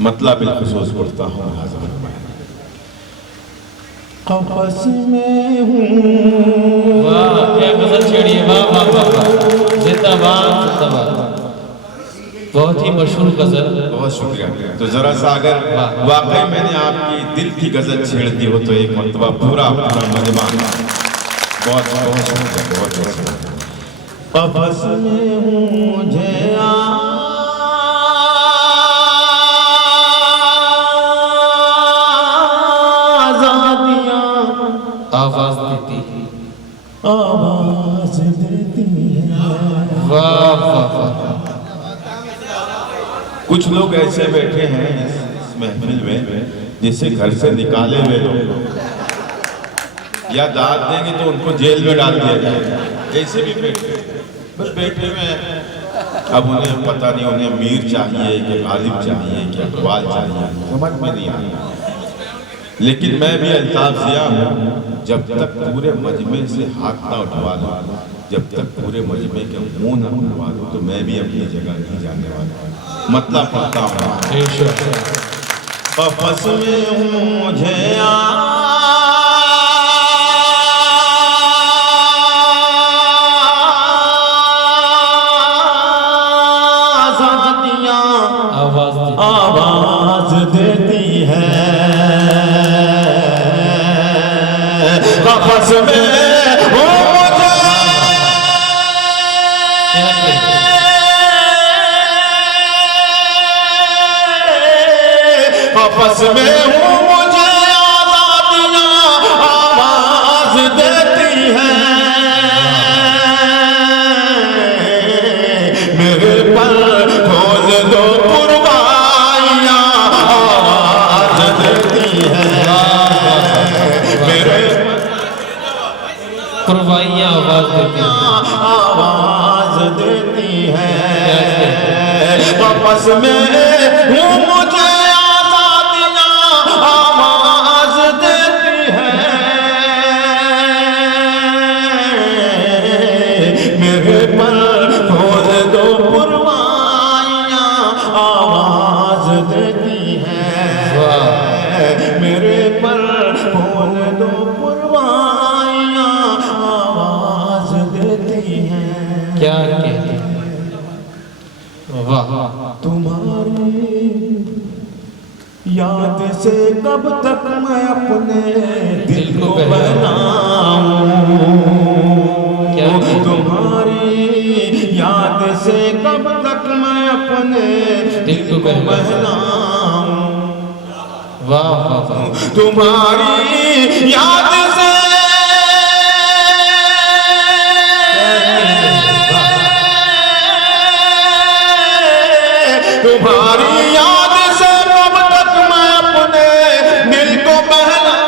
मतलब बिलखुसूस पढ़ता हूँ। कफ़स में हूँ। वाह क्या गजल छेड़ी है, वाह वाह वाह वाह, जिंदाबाद जिंदाबाद, बहुत ही मशहूर गजल। बहुत शुक्रिया। तो जरा सा अगर वाकई मैंने आपकी दिल की गजल छेड़ दी हो तो एक मरतबा पूरा पूरा मजमा। बहुत बहुत शुक्रिया, बहुत बहुत शुक्रिया। कफ़स में हूँ मुझे आवाज देती है, आवाज देती है। वाह वाह वाह। कुछ लोग ऐसे बैठे हैं इस महफिल में जिसे घर से निकाले हुए लोग, या दाद देंगे तो उनको जेल में डाल दिया जाए, ऐसे भी बैठे बस बैठे में। अब उन्हें पता नहीं उन्हें मीर चाहिए कि गालिब चाहिए कि अकबाल चाहिए, समझ में नहीं आता। लेकिन मैं भी अल्ताफ ज़िया हूँ, जब तक पूरे मजमे से हाथ ना उठवा लूँ, जब तक पूरे मजमे के मुंह ना उठवा लूँ, तो मैं भी अपनी जगह नहीं जाने वाला। मतलब पढ़ता हूँ। कफ़स में हूँ मुझे आवाज देती है। कफ़स में हूँ मुझे कफ़स में हूँ मुझे आज़ादियाँ आवाज देती है। मेरे पर खोल दो पुरवाइयाँ आवाज देती है। मेरे पुरवाइयाँ आवाज देती है, आवाज देती है। कफ़स में हूँ मुझे आवाज देती है। मेरे पर खोल दो पुरवाइयाँ आवाज देती है। मेरे पर खोल दो पुरवाइयाँ आवाज देती है। क्या कहती है, वाह। तुम्हारी याद से कब तक मैं अपने दिल को बहलाऊं। तुम्हारी याद से कब तक मैं अपने दिल को बहलाऊं। वाह वाह वाह। तुम्हारी याद से तुम्हारी याद से कब तक मैं अपने दिल को बहलाऊं।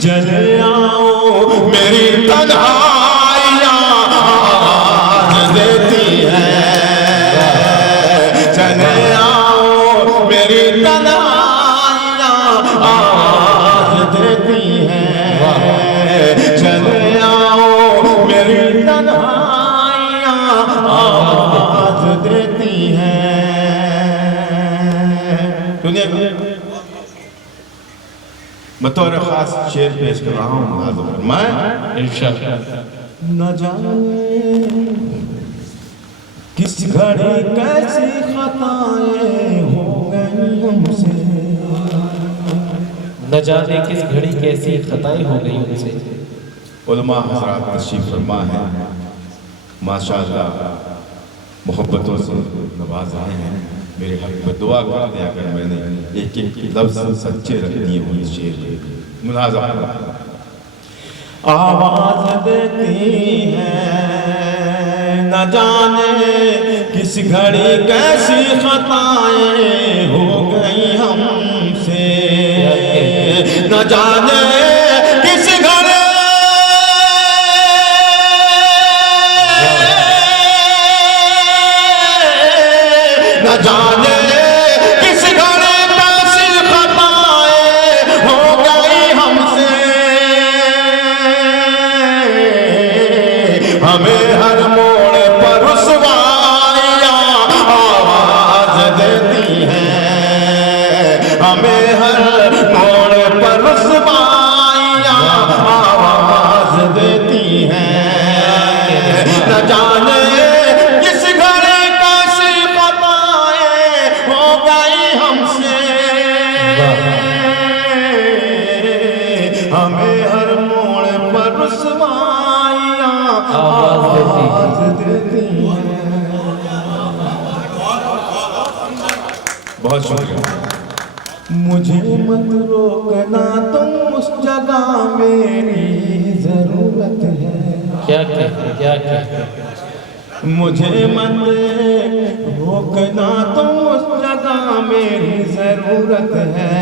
चले आओ मेरी तन्हाइयाँ आवाज देती है। चले आओ मेरी तन्हाइयाँ आवाज देती है। चले आओ मेरी तन्हाइयाँ आवाज देती है। बतौर खास शेर पेश कर रहा हूँ। मैं न जाने किस घड़ी कैसी खताएं हो गई हमसे, न जाने किस घड़ी कैसी खताएं हो गई उनसे। उलमा हज़रात तशरीफ़ फरमा है, माशाअल्लाह मोहब्बतों से नवाज रहे हैं। मेरे हक़ में दुआ कर दिया अगर मैंने एक एक लफ्ज़ सच्चे रख दिए हो इस शेर में। मुलाज़ा आवाज़ देती है, न जाने किस घड़ी कैसी खताएं हो गई हमसे। न जाने किस घड़ी न जाने किस घड़ी कैसी खताएं हो गई हमसे। हमें हर मोड़ हमें हर मोड़ पर रुसवाइयां आवाज देती हैं। बहुत शुक्रिया। मुझे मत रोकना तुम उस जगह मेरी जरूरत है। क्या मुझे मत रोकना तुम उस जगह मेरी जरूरत है।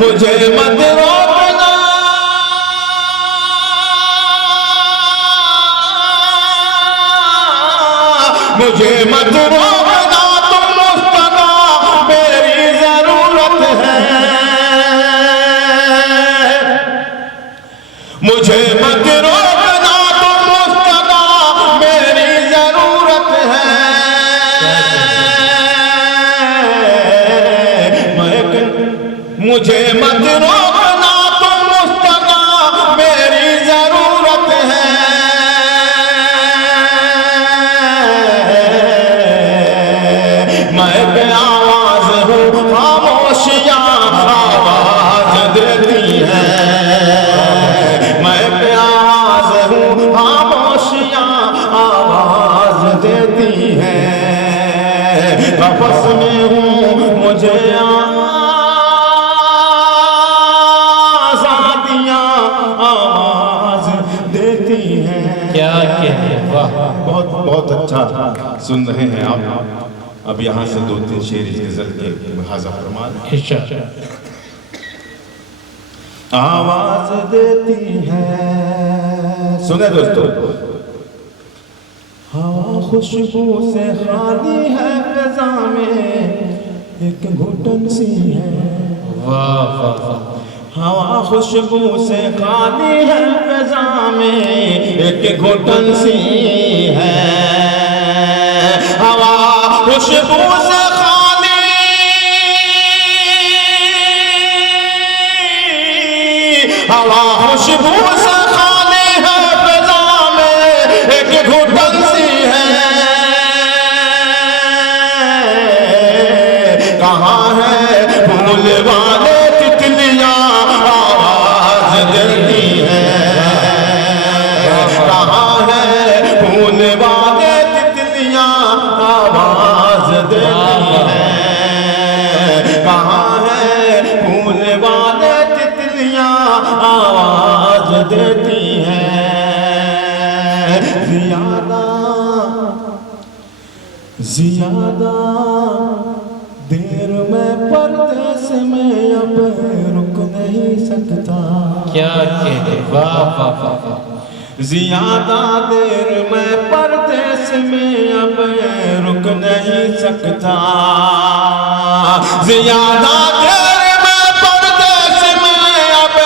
मुझे मत रोकना मुझे मत रोकना तुम उस जगह मेरी जरूरत है। मुझे मत रोकना तुम उस जगह मेरी जरूरत है। मुझे मत रोकना तुम उस जगह मेरी जरूरत है। मैं एक आवाज हूँ खामोशियाँ आवाज देती है। मैं एक आवाज हूँ खामोशियाँ आवाज देती है। कफस में हूँ मुझे आज़ादियाँ आवाज देती हैं। क्या वाह बहुत बहुत अच्छा सुन रहे हैं आप। अब यहाँ से 2-3 शेर इस गजल के हाज़ा फरमान। आवाज देती है। सुने दोस्तों, हवा खुशबू से खाली है फिजा में एक घुटन सी है। वाह हवा खुशबू से खाली है फिजा में एक घुटन सी है। हवा खुशबू से खाली हवा खुशबू से खाली है फिजा में एक घुटन सी है। कहाँ है फूल वाले तितलियाँ आवाज देती हैं। कहाँ है फूल वाले तितलियाँ आवाज देती हैं। कहाँ है फूल वाले तितलियाँ आवाज देती हैं। ज़ियादा देर में परदेस में अब रुक नहीं सकता। क्या वाह ज़ियादा देर में परदेस में अब रुक नहीं सकता। ज़ियादा देर में परदेस में अब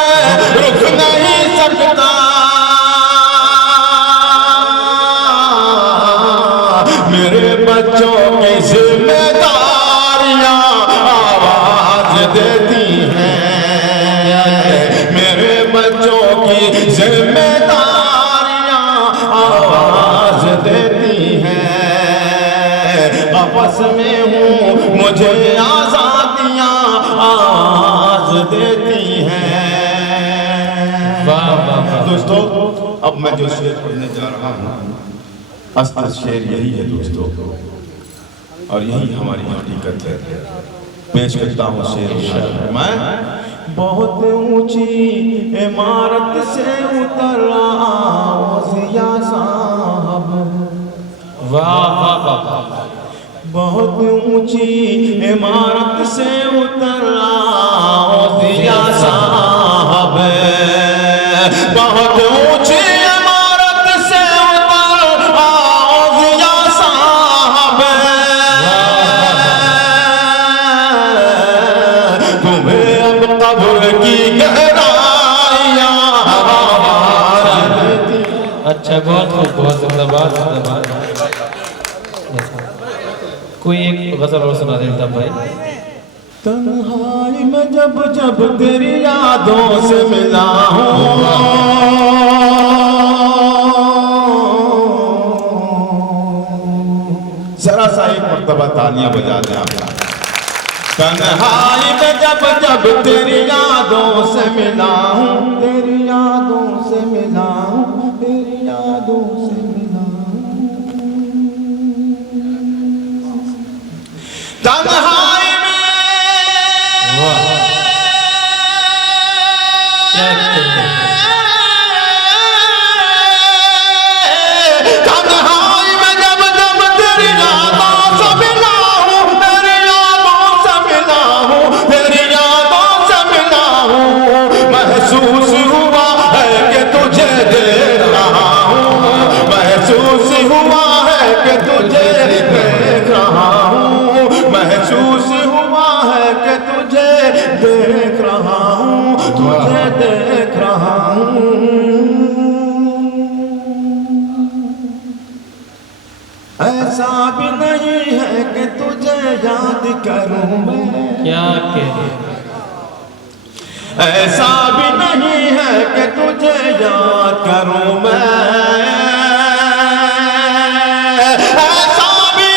रुक नहीं सकता। मेरे बच्चों की जिम्मेदारियां आवाज देती हैं। मेरे बच्चों की जिम्मेदारियां आवाज देती हैं। आपस में हूँ मुझे आजादियां आवाज देती हैं। दोस्तों, अब मैं जो शेर पढ़ने जा रहा हूँ असल शेर यही है दोस्तों, और यही हमारी हकीकत है। पेश करता हूँ शेर। मैं बहुत ऊंची इमारत से उतर रहा हूँ ज़िया साहब। वाह बहुत ऊंची इमारत से उतर रहा हूँ ज़िया साहब। बहुत ऊंची अच्छा, बहुत जिंदाबाद। कोई एक गजल और सुना देता भाई। तन्हाई में जब जब तेरी यादों से मिला हूँ, जरा सा एक मर्तबा तालियां बजा दें आप। तन्हाई में जब जब तेरी यादों से मिला हूँ, क्या कहते हैं? तन्हाई में जब जब तेरी यादों से मिला हूँ, तेरी यादों से मिला हूँ, तेरी यादों से मिला हूँ, महसूस हुआ है कि तुझे देख रहा हूँ, महसूस हुआ है कि तुझे देख रहा हूँ, महसूस हुआ है कि तुझे देख रहा हूँ, तुझे देख रहा हूँ। ऐसा भी नहीं है कि तुझे याद करूं मैं, क्या कहते? ऐसा भी नहीं है कि तुझे याद करूं मैं, ऐसा भी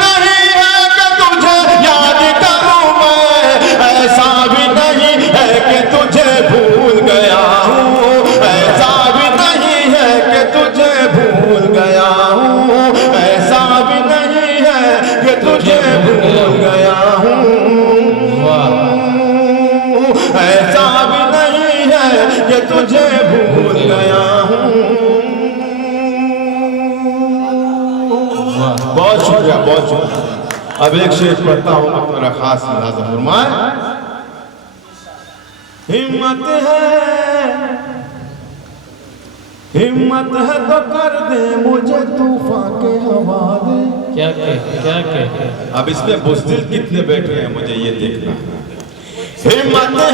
नहीं है कि तुझे याद करूं मैं, ऐसा भी नहीं है कि तुझे भूल गया हूँ, ऐसा भी नहीं है कि तुझे भूल गया हूँ, ऐसा भी नहीं है कि तुझे भूल गया हूँ, वाह ऐसा भी नहीं है कि तुझे भूल गया हूँ। वाह बहुत शुक्रिया, बहुत शुक्रिया। अब एक शेर पढ़ता हूँ मेरा खास अंदाजा फरमाए। हिम्मत है तो कर दे मुझे तूफान के हवाले। क्या कहते? अब इसमें बुज़दिल कितने बैठे हैं मुझे ये देखना है। हिम्मत है,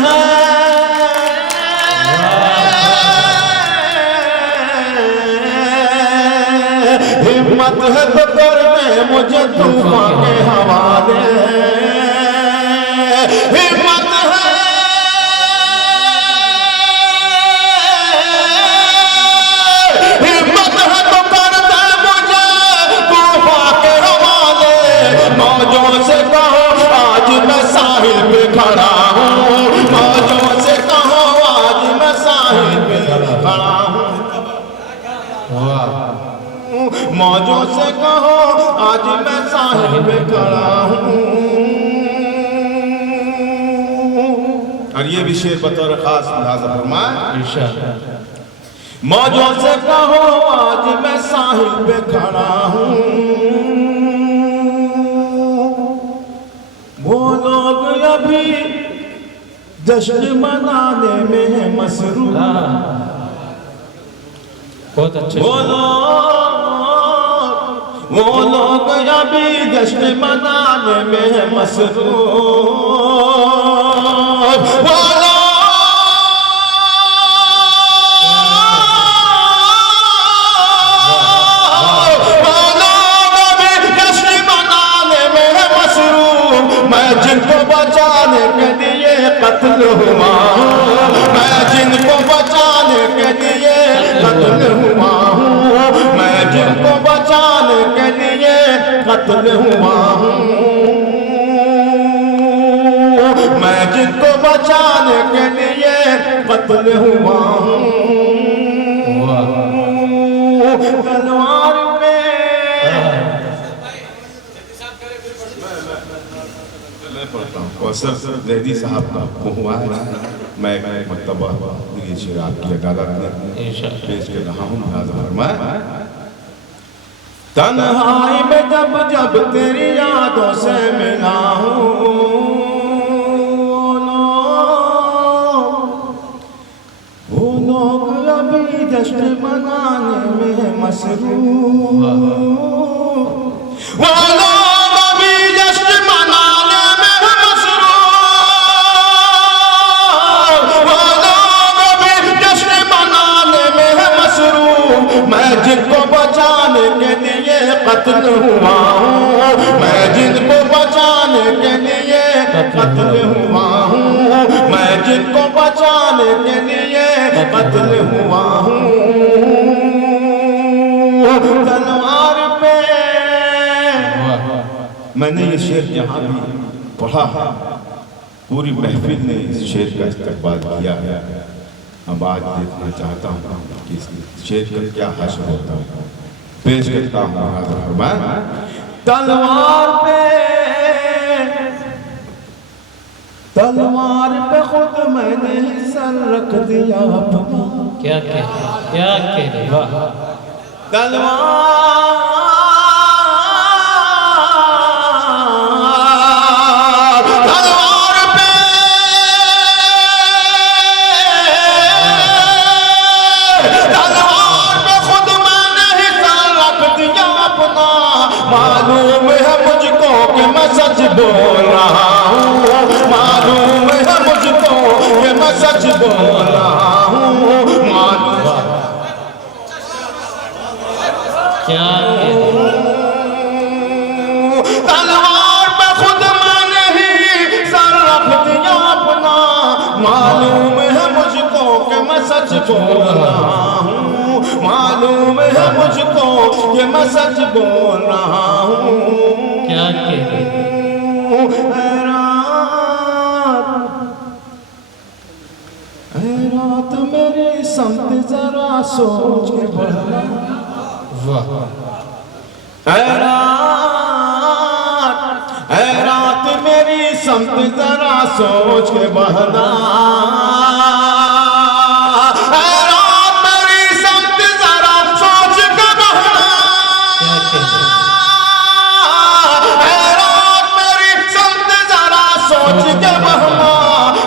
हिम्मत है तो कर दे मुझे तूफान के हवाले, हिम्मत है, हिम्मत है तो कर दे मुझे तूफान के हवाले, मौजों से कहो आज मैं साहिल पे खड़ा हूँ, मौजों से कहो आज मैं साहिल पे खड़ा हूँ, वाह मौजों से कहो आज मैं साहिल पे खड़ा हूँ। और ये भी शेर बतौर खास अंदाजा फरमाए। इरशाद। मौजों से कहो आज मैं साहिल पे खड़ा हूँ, वो लोग अभी जश्न मनाने में है मसरूफ, बहुत अच्छे वो लोग अभी जश्न मनाने में है मसरूफ, वो लोग अभी जश्न मनाने में है मसरूफ, मैं जिनको बचाने के लिए कत्ल हुआ हूँ, मैं जिनको बचाने के लिए कत्ल हुआ हूँ, मैं जिनको बचाने के लिए कत्ल हुआ हूँ, मैं जिनको बचाने के लिए कत्ल हुआ हूँ। तलवार पे मैं पढ़ता हूँ कौसर जैदी साहब का हुआ है, मैं मरतबा ये शेर आपकी अदालत में पेश कर रहा हूँ। तन्हाई में जब जब तेरी यादों से मिला हूँ, वो लोग अभी जश्न मनाने में मसरूफ, वो लोग अभी जश्न मनाने में मसरूफ, वो लोग अभी जश्न मनाने में मसरूफ, मैं जिनको बचाने के लिए कत्ल हुआ हूँ, मैं जिनको बचाने के लिए कत्ल हुआ हूँ, मैं जिनको बचाने के लिए कत्ल हुआ हूँ। तलवार पे मैंने ये शेर जहाँ भी पढ़ा है पूरी महफिल ने इस शेर का इस्तेमाल किया है। अब आज देखना चाहता हूँ कि इस शेर का क्या हश्र होता है। पेश करता हूँ तलवार पे खुद मैंने सर रख दिया अपना। क्या कहने, वाह। तलवार पे खुद मैंने ही सर रख दिया अपना। मालूम है मुझको कि मैं सच बोल रहा हूँ, मालूम है मुझको कि मैं सच बोल रहा हूँ, मालूम। क्या कहने, तलवार पे खुद मैंने ही सर रख दिया अपना। मालूम है मुझको कि मैं सच बोल रहा हूँ, मालूम है मुझको कि मैं सच बोल रहा हूँ। क्या कहने, रात मेरी समत जरा सोच के बढ़ना। वाह। रात मेरी समत जरा सोच के बहना। रात मेरी समत जरा सोच के बहना। रात मेरी समत जरा सोच के बहना।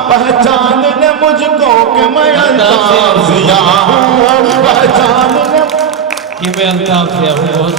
पहचान ले मुझको कि मैं अल्ताफ ज़िया हूँ, पहचान ले कि मैं अल्ताफ ज़िया हूँ। बहुत